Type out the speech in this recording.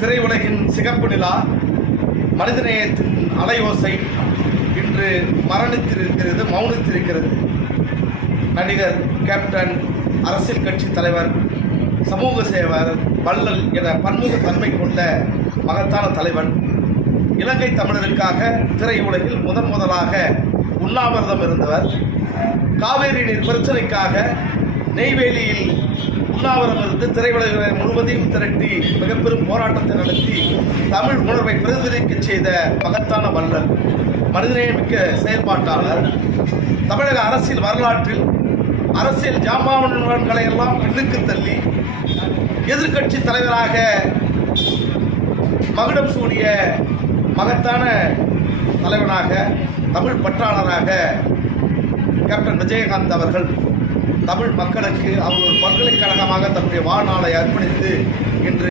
திரையுலகின் சிகப்பு நிலா, மனிதநேயத்தின் அலையோசை இன்று மரணித்திருக்கிறது, மௌனித்திருக்கிறது. நடிகர், கேப்டன், அரசியல் கட்சி தலைவர், சமூக சேவர், வள்ளல் என பன்முக தன்மை கொண்ட மகத்தான தலைவன். இலங்கை தமிழருக்காக திரையுலகில் முதலாக உண்ணாவிரதம் இருந்தவர். காவேரி நீர் பிரச்சனைக்காக நெய்வேலியில் உண்ணாவிரதம் இருந்து திரையுலக முழுவதையும் திரட்டி மிகப்பெரும் போராட்டத்தை நடத்தி தமிழ் உணர்வை பிரதிபலிக்க செய்த மகத்தான வள்ளல், மனிதநேயமிக்க செயல்பாட்டாளர். தமிழக அரசியல் வரலாற்றில் அரசியல் ஜாமான்களை எல்லாம் பின்னுக்கு தள்ளி எதிர்கட்சி தலைவராக மகுடம் சூடிய மகத்தான தலைவனாக, தமிழ் பற்றாளராக கேப்டன் விஜயகாந்த் அவர்கள் தமிழ் மக்களுக்கு அவர் ஒரு பல்கலைக்கழகமாக தன்னுடைய வாழ்நாளை அர்ப்பணித்து இன்று